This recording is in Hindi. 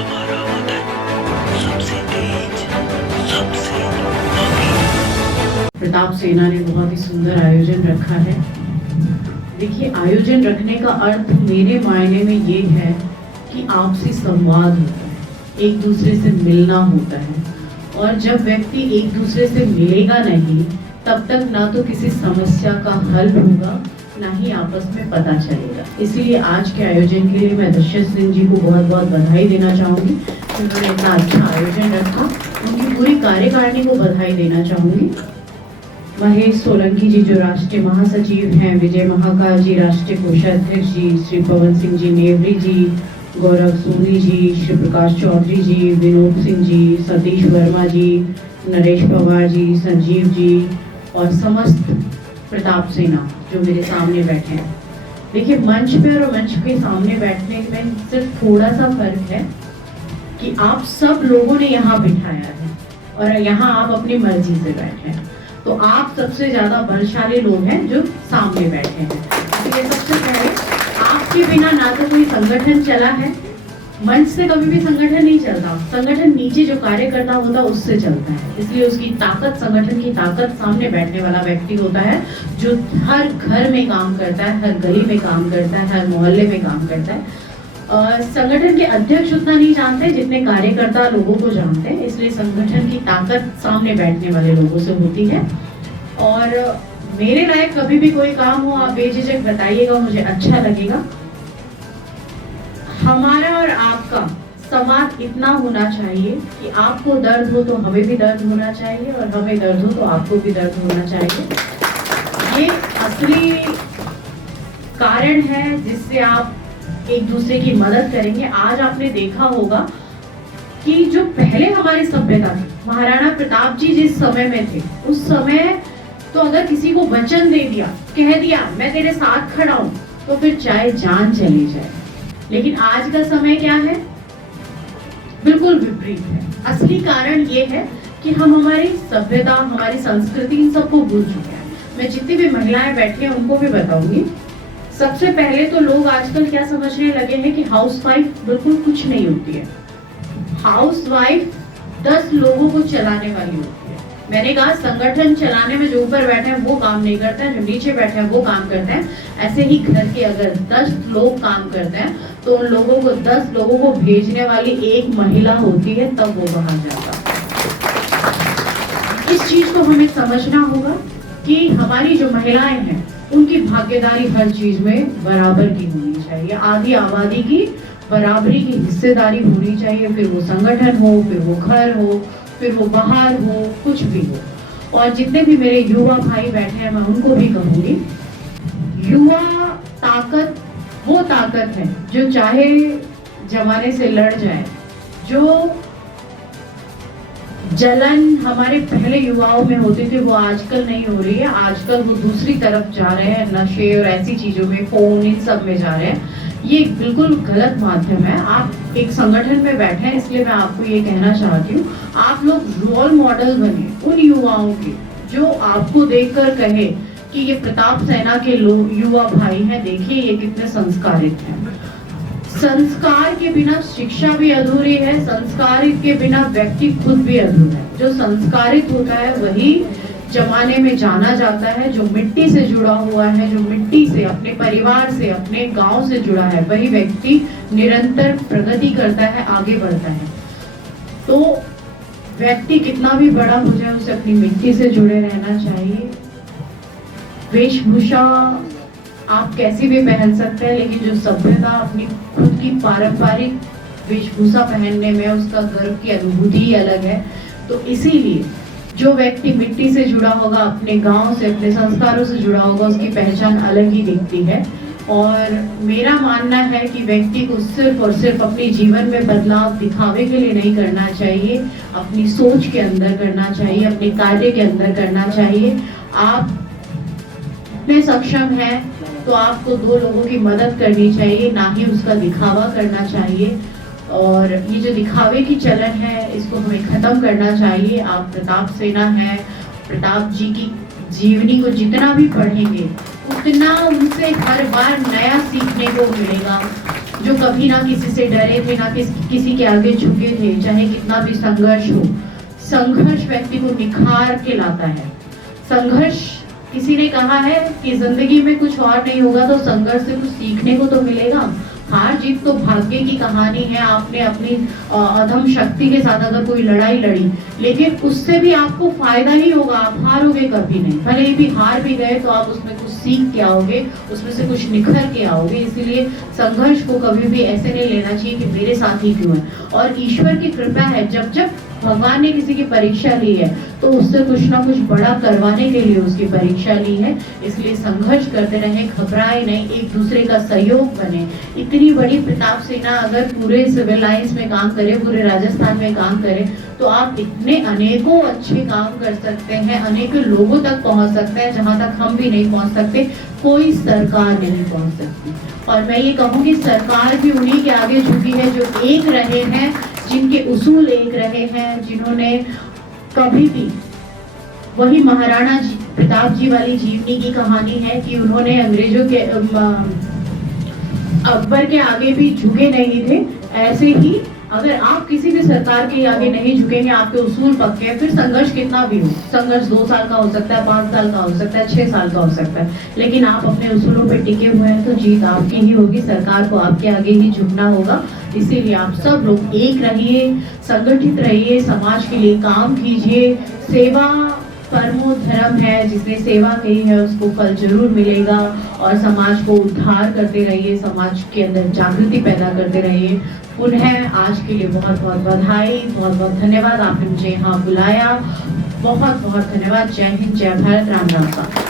हमारा वतन सबसे तेज, सबसे अमीर। प्रताप सेना ने बहुत ही सुंदर आयोजन रखा है। देखिए, आयोजन रखने का अर्थ मेरे मायने में ये है कि आपसी संवाद होता है, एक दूसरे से मिलना होता है। और जब व्यक्ति एक दूसरे से मिलेगा नहीं, तब तक ना तो किसी समस्या का हल होगा, ना ही आपस में पता चलेगा। इसीलिए आज के आयोजन के लिए मैं दशरथ सिंह जी को बहुत बहुत बधाई देना चाहूँगी। उन्होंने इतना अच्छा आयोजन रखा, उनकी पूरी कार्यकारिणी को बधाई देना चाहूँगी। महेश सोलंकी जी जो राष्ट्रीय महासचिव हैं, विजय महाकाल जी राष्ट्रीय कोषाध्यक्ष जी, श्री पवन सिंह जी नेवरी जी, गौरव सोनी जी, श्री प्रकाश चौधरी जी, विनोद सिंह जी, सतीश वर्मा जी, नरेश पवार जी, संजीव जी और समस्त प्रताप सेना जो मेरे सामने बैठे हैं। देखिए, मंच पर और मंच के सामने बैठने में सिर्फ थोड़ा सा फर्क है कि आप सब लोगों ने यहाँ बिठाया है और यहाँ आप अपनी मर्जी से बैठे हैं। तो आप सबसे ज्यादा बलशाली लोग हैं जो सामने बैठे हैं। इसलिए सबसे पहले आपके बिना ना तो कोई संगठन चला है, मंच से कभी भी संगठन नहीं चलता। संगठन नीचे जो कार्यकर्ता होता है उससे चलता है। इसलिए उसकी ताकत, संगठन की ताकत सामने बैठने वाला व्यक्ति होता है जो हर घर में काम करता है, हर गली में काम करता है, हर मोहल्ले में काम करता है। संगठन के अध्यक्ष उतना नहीं जानते जितने कार्यकर्ता लोगों को जानते हैं। इसलिए संगठन की ताकत सामने बैठने वाले लोगों से होती है। और मेरे लायक कभी भी कोई काम हो, आप बेझिझक बताइएगा, मुझे अच्छा लगेगा। हमारा और आपका संवाद इतना होना चाहिए कि आपको दर्द हो तो हमें भी दर्द होना चाहिए और हमें दर्द हो तो आपको भी दर्द होना चाहिए। ये असली कारण है जिससे आप एक दूसरे की मदद करेंगे। आज आपने देखा होगा कि जो पहले हमारी सभ्यता थी, महाराणा प्रताप जी जिस समय में थे, उस समय तो अगर किसी को वचन दे दिया, कह दिया मैं तेरे साथ खड़ा हूं, तो फिर चाहे जान चली जाए। लेकिन आज का समय क्या है? बिल्कुल विपरीत है। असली कारण ये है कि हम हमारी सभ्यता, हमारी संस्कृति, इन सबको भूल चुके हैं। मैं जितनी भी महिलाएं बैठी हैं उनको भी बताऊंगी। सबसे पहले तो लोग आजकल क्या समझने लगे हैं कि हाउसवाइफ बिल्कुल कुछ नहीं होती है। हाउसवाइफ 10 लोगों को चलाने वाली होती है। मैंने कहा, संगठन चलाने में जो ऊपर बैठे हैं वो काम नहीं करते हैं, जो नीचे बैठे हैं वो काम करते हैं। ऐसे ही घर के अगर 10 लोग काम करते हैं तो उन लोगों को 10 लोगों को भेजने वाली एक महिला होती है, तब वो बाहर जाता है। इस चीज को हमें समझना होगा कि हमारी जो महिलाएं हैं उनकी भागीदारी हर चीज में बराबर की होनी चाहिए। आधी आबादी की बराबरी की हिस्सेदारी होनी चाहिए। फिर वो संगठन हो, फिर वो घर हो, फिर वो बाहर हो, कुछ भी हो। और जितने भी मेरे युवा भाई बैठे हैं मैं उनको भी कहूंगी, युवा ताकत वो ताकत है जो चाहे जमाने से लड़ जाए। जो जलन हमारे पहले युवाओं में होती थी वो आजकल नहीं हो रही है। आजकल वो दूसरी तरफ जा रहे हैं, नशे और ऐसी चीजों में, फोन, इन सब में जा रहे हैं। ये बिल्कुल गलत माध्यम है। आप एक संगठन में बैठे हैं, इसलिए मैं आपको ये कहना चाहती हूँ, आप लोग रोल मॉडल बने उन युवाओं के जो आपको देखकर कहे कि ये प्रताप सेना के लोग, युवा भाई हैं, देखिए ये कितने संस्कारित हैं। संस्कार के बिना शिक्षा भी अधूरी है, संस्कार के बिना व्यक्ति खुद भी अधूरा है। जो संस्कारित होता है वही जमाने में जाना जाता है। जो मिट्टी से जुड़ा हुआ है, जो मिट्टी से, अपने परिवार से, अपने गांव से जुड़ा है, वही व्यक्ति निरंतर प्रगति करता है, आगे बढ़ता है। तो व्यक्ति कितना भी बड़ा हो जाए, उसे अपनी मिट्टी से जुड़े रहना चाहिए। वेशभूषा आप कैसी भी पहन सकते हैं, लेकिन जो सभ्यता अपनी खुद की पारंपरिक वेशभूषा पहनने में उसका गर्व की अनुभूति ही अलग है। तो इसीलिए जो व्यक्ति मिट्टी से जुड़ा होगा, अपने गांव से, अपने संस्कारों से जुड़ा होगा, उसकी पहचान अलग ही दिखती है। और मेरा मानना है कि व्यक्ति को सिर्फ और सिर्फ अपने जीवन में बदलाव दिखावे के लिए नहीं करना चाहिए, अपनी सोच के अंदर करना चाहिए, अपने कार्य के अंदर करना चाहिए। आप इतने सक्षम हैं तो आपको 2 लोगों की मदद करनी चाहिए, ना ही उसका दिखावा करना चाहिए। और ये जो दिखावे की चलन है इसको हमें खत्म करना चाहिए। आप प्रताप सेना है, प्रताप जी की जीवनी को जितना भी पढ़ेंगे उतना उनसे हर बार नया सीखने को मिलेगा। जो कभी ना किसी से डरे थे, ना किसी के आगे झुके थे, चाहे कितना भी संघर्ष हो। संघर्ष व्यक्ति को निखार के लाता है। संघर्ष, किसी ने कहा है कि जिंदगी में कुछ और नहीं होगा तो संघर्ष से कुछ सीखने को तो मिलेगा। हार जीत तो भाग्य की कहानी है। आपने अपनी अधम शक्ति के साथ अगर कोई लड़ाई लड़ी, लेकिन उससे भी आपको फायदा ही होगा, आप हारोगे कभी नहीं। भले ही भी हार भी गए तो आप उसमें कुछ सीख के आओगे, उसमें से कुछ निखर के आओगे। इसीलिए संघर्ष को कभी भी ऐसे नहीं लेना चाहिए कि मेरे साथ ही क्यों है। और ईश्वर की कृपा है, जब जब भगवान ने किसी की परीक्षा ली है तो उससे कुछ ना कुछ बड़ा करवाने के लिए उसकी परीक्षा ली है। इसलिए संघर्ष करते रहे, घबराए नहीं, एक दूसरे का सहयोग बने। इतनी बड़ी प्रताप सेना अगर पूरे सिविल लाइंस में काम करे, पूरे राजस्थान में काम करे, तो आप इतने अनेकों अच्छे काम कर सकते हैं, अनेकों लोगों तक पहुंच सकते हैं जहां तक हम भी नहीं पहुंच सकते, कोई सरकार नहीं पहुंच सकती। और मैं ये कहूँगी सरकार भी उन्हीं के आगे झुकी है जो एक रहे हैं, जिनके उसूल एक रहे हैं, जिन्होंने कभी भी, वही महाराणा प्रताप जी वाली जीवनी की कहानी है कि उन्होंने अंग्रेजों के अकबर के आगे भी झुके नहीं थे। ऐसे ही अगर आप किसी भी सरकार के आगे नहीं झुकेंगे, आपके उसूल पक्के हैं, फिर संघर्ष कितना भी हो, संघर्ष 2 साल का हो सकता है, 5 साल का हो सकता है, 6 साल का हो सकता है, लेकिन आप अपने उसूलों पे टिके हुए हैं तो जीत आपकी ही होगी। सरकार को आपके आगे ही झुकना होगा। इसीलिए आप सब लोग एक रहिए, संगठित रहिए, समाज के लिए काम कीजिए। सेवा परमो धर्म है, जिसने सेवा की है उसको फल जरूर मिलेगा। और समाज को उद्धार करते रहिए, समाज के अंदर जागृति पैदा करते रहिए। पुनः आज के लिए बहुत बहुत बधाई, बहुत बहुत धन्यवाद, आपने मुझे यहाँ बुलाया। बहुत बहुत धन्यवाद। जय हिंद, जय भारत, राम राम।